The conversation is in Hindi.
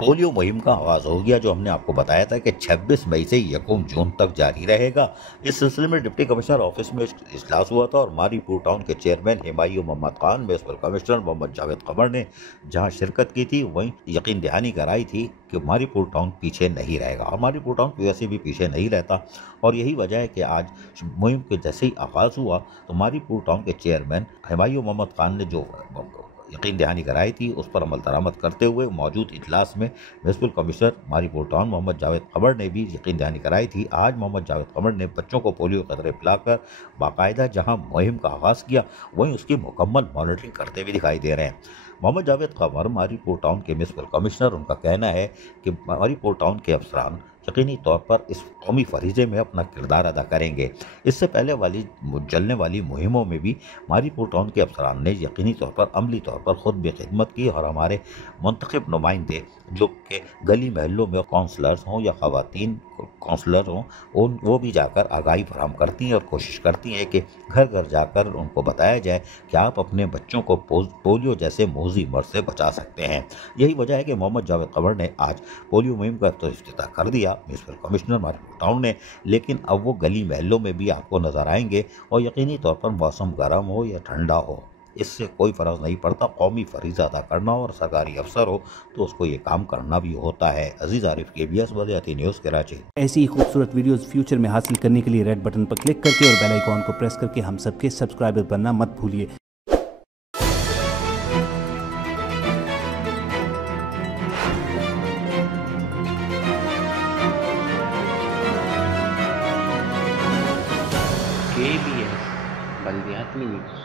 पोलियो मुहिम का आगाज हो गया, जो हमने आपको बताया था कि 26 मई से 1 जून तक जारी रहेगा। इस सिलसिले में डिप्टी कमिश्नर ऑफिस में इजलास हुआ था और मारीपुर टाउन के chairman Himayu Mohammad Khan, municipal commissioner Mohammad Javed Qamar ने जहां शिरकत की थी, वहीं यकीन दहानी कराई थी कि मारीपुर टाउन पीछे नहीं रहेगा। और मारीपुर टाउन वैसे भी पीछे नहीं रहता, और यही वजह है कि आज मुहिम के जैसे ही आगाज हुआ तो मारीपुर टाउन के चेयरमैन हिमायू मोहम्मद खान ने जो यकीन दहानी कराई थी, उस पर अमल दरामद करते हुए मौजूद इजलास में municipal commissioner Maripur town Mohammad Javed Qamar ने भी यकीन दहानी कराई थी। आज मोहम्मद जावेद कमर ने बच्चों को पोलियो कतरे पिलाकर बाकायदा जहां मुहिम का आगाज़ किया, वहीं उसकी मुकम्मल मॉनिटरिंग करते हुए दिखाई दे रहे हैं। मोहम्मद जावेद कमर मारीपुर टाउन के म्यूनसिपल कमिश्नर, उनका कहना है कि मारीपुर टाउन के अफसरान यकीनी तौर पर इस कौमी फरीजे में अपना किरदार अदा करेंगे। इससे पहले चलने वाली मुहिमों में भी मारीपुर टाउन के अफसरान ने यकीनी तौर पर अमली तौर पर खुद भी खिदमत की, और हमारे मुंतखब नुमाइंदे जो कि गली महलों में काउंसलर्स हों या ख़वातीन काउंसलर हों, वो भी जाकर आगाही फराहम करती हैं और कोशिश करती हैं कि घर घर जाकर उनको बताया जाए कि आप अपने बच्चों को पोलियो जैसे मोज़ी मर्ज से बचा सकते हैं। यही वजह है कि मोहम्मद जावेद कमर ने आज पोलियो मुहिम का तो इफ्तिताह कर दिया म्यूनसिपल कमिश्नर मारीपुर टाउन ने, लेकिन अब वो गली महलों में भी आपको नजर आएंगे। और यकीनी तौर पर मौसम गर्म हो या ठंडा हो, इससे कोई फर्क नहीं पड़ता, कौमी फरीज़ा अदा करना हो और सरकारी अफसर हो तो उसको ये काम करना भी होता है। अजीज़ आरिफ, KBS बदयाती न्यूज़, कराची। ऐसी ही खूबसूरत वीडियोस फ्यूचर में हासिल करने के लिए रेड बटन पर क्लिक करके और बेल आइकॉन को प्रेस करके हम सबके सब्सक्राइबर बनना मत भूलिए। KBS बलदियाती न्यूज़।